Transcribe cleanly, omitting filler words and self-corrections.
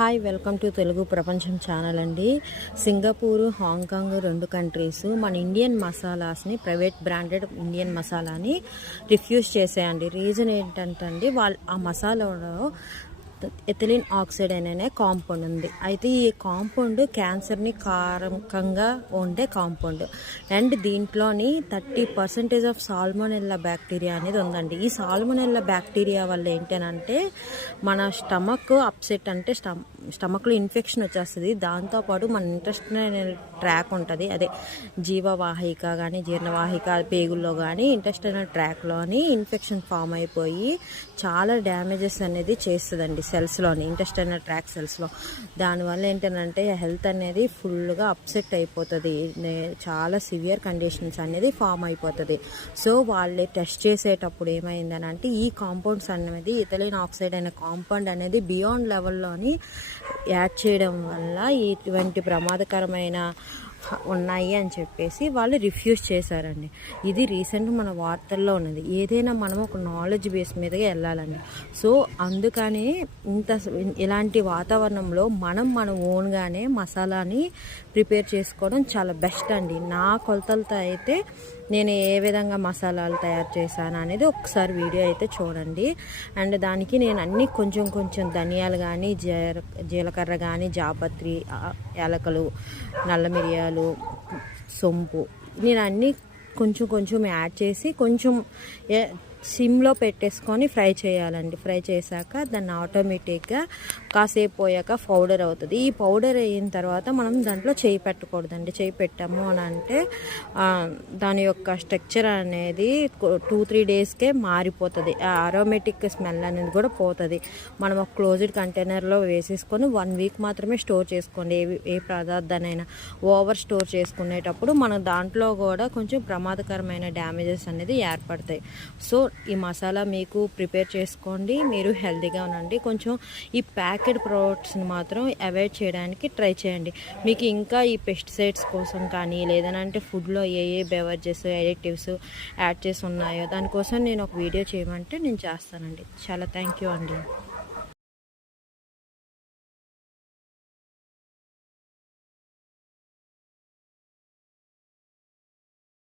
Hi welcome to Telugu ప్రపంచం channel అండి. Singapore, Hong Kong 2 countries మన ఇండియన్ మసాలాస్ని, ప్రైవేట్ బ్రాండెడ్ ఇండియన్ మసాలాని రిఫ్యూజ్ చేసేయండి. రీజన్ ఏంటంటే అండి, ఆ మసాలాలో ఎథిలిన్ ఆక్సైడ్ అనే కాంపౌండ్ ఉంది. అయితే ఈ కాంపౌండ్ క్యాన్సర్ని కారకంగా ఉండే కాంపౌండ్ అండ్ దీంట్లోని 30% ఆఫ్ సాల్మోనెల్లా బ్యాక్టీరియా అనేది ఉందండి. ఈ సాల్మోనెల్లా బ్యాక్టీరియా వల్ల ఏంటంటే మన స్టమక్ అప్సెట్, అంటే స్టమక్లో ఇన్ఫెక్షన్ వచ్చేస్తుంది. దాంతోపాటు మన ఇంటెస్టైనల్ ట్రాక్ ఉంటుంది, అదే జీవవాహిక కానీ జీర్ణవాహిక పేగుల్లో కానీ ఇంటెస్టైనల్ ట్రాక్లోని ఇన్ఫెక్షన్ ఫామ్ అయిపోయి చాలా డ్యామేజెస్ అనేది చేస్తుందండి సెల్స్లోని, ఇంటెస్టైనల్ ట్రాక్ సెల్స్లో. దానివల్ల ఏంటంటే హెల్త్ అనేది ఫుల్గా అప్సెట్ అయిపోతుంది, చాలా సివియర్ కండిషన్స్ అనేది ఫామ్ అయిపోతుంది. సో వాళ్ళే టెస్ట్ చేసేటప్పుడు ఏమైందని అంటే ఈ కాంపౌండ్స్ అనేది ఇథిలిన్ ఆక్సైడ్ అనే కాంపౌండ్ అనేది బియాండ్ లెవెల్లోని యాడ్ చేయడం వల్ల ఇటువంటి ప్రమాదకరమైన ఉన్నాయి అని చెప్పేసి వాళ్ళు రిఫ్యూజ్ చేశారండి. ఇది రీసెంట్ మన వార్తల్లో ఉన్నది. ఏదైనా మనం ఒక నాలెడ్జ్ బేస్ మీదగా వెళ్ళాలండి. సో అందుకని ఇలాంటి వాతావరణంలో మన ఓన్గానే మసాలాని ప్రిపేర్ చేసుకోవడం చాలా బెస్ట్ అండి. నా కొలతలతో అయితే నేను ఏ విధంగా మసాలాలు తయారు చేశాను అనేది ఒకసారి వీడియో అయితే చూడండి. అండ్ దానికి నేను అన్నీ కొంచెం ధనియాలు కానీ, జీలకర్ర కానీ, జాపత్రి, యాలకలు, నల్ల మిరియాలు, సొంపు, నేను అన్నీ కొంచెం యాడ్ చేసి కొంచెం సిమ్లో పెట్టేసుకొని ఫ్రై చేయాలండి. ఫ్రై చేశాక దాన్ని ఆటోమేటిక్గా కాసేపు పోయాక పౌడర్ అవుతుంది. ఈ పౌడర్ అయిన తర్వాత మనం దాంట్లో చేయి పెట్టకూడదండి. చేయి పెట్టాము అని అంటే దాని యొక్క స్ట్రక్చర్ అనేది 2-3 డేస్కే మారిపోతుంది. ఆ అరోమేటిక్ స్మెల్ అనేది కూడా పోతుంది. మనం ఒక క్లోజ్డ్ కంటైనర్లో వేసేసుకొని 1 వీక్ మాత్రమే స్టోర్ చేసుకోండి. ఏ పదార్థానైనా ఓవర్ స్టోర్ చేసుకునేటప్పుడు మన దాంట్లో కూడా కొంచెం ప్రమాదకరమైన డ్యామేజెస్ అనేది ఏర్పడతాయి. సో ఈ మసాలా మీకు ప్రిపేర్ చేసుకోండి, మీరు హెల్తీగా ఉండండి. కొంచెం ఈ ప్యాకెడ్ ప్రోడక్ట్స్ని మాత్రం అవాయిడ్ చేయడానికి ట్రై చేయండి. మీకు ఇంకా ఈ పెస్టిసైడ్స్ కోసం కానీ లేదనంటే ఫుడ్లో ఏ బెవరేజెస్, అడిటివ్స్ యాడ్ చేసి ఉన్నాయో దానికోసం నేను ఒక వీడియో చేయమంటే నేను చేస్తానండి. చాలా థ్యాంక్ యూ అండి.